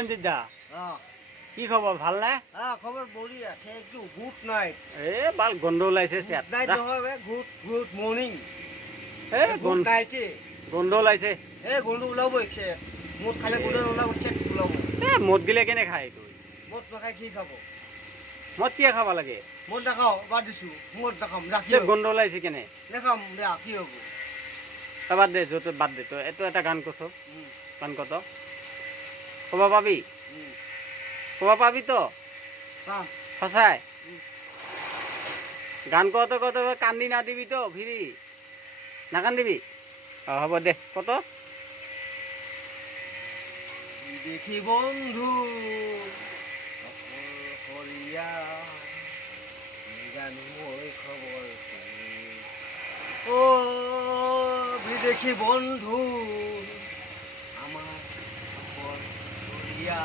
ৰঞ্জিত দা কি খবৰ ভাল নে খবৰ বঢ়িয়া একটু গুড নাইট বাল গন্ধ ওলাইছে নাইট নহয় গুড গুড মর্নিং গুড নাইটে গন্ধ ওলাইছে গন্ধ ওলাব এসে মদ খালে গন্ধ ওলাব চেক ওলাব মদ গিলে কেনে খায় তুই মদ নাখায় কি খাব মদ কি খাব লাগে মদ নাখাও বাদ দিছো মদ নাখাম রাখি গন্ধ ওলাইছে কেনে নাখাম বেয়া কি হব বাদ দে যত বাদ দে তো এতো এটা গান কছ গান কত কবা পাবি কবা পাবি তো সঁচাই গান কত কত কান্দি না দিবি তো ফিরি না কান্দিবি হ'ব দে কত দেখি বন্ধু হরিয়া জানো মই খবর ও বিদেশি বন্ধু আমার হরিয়া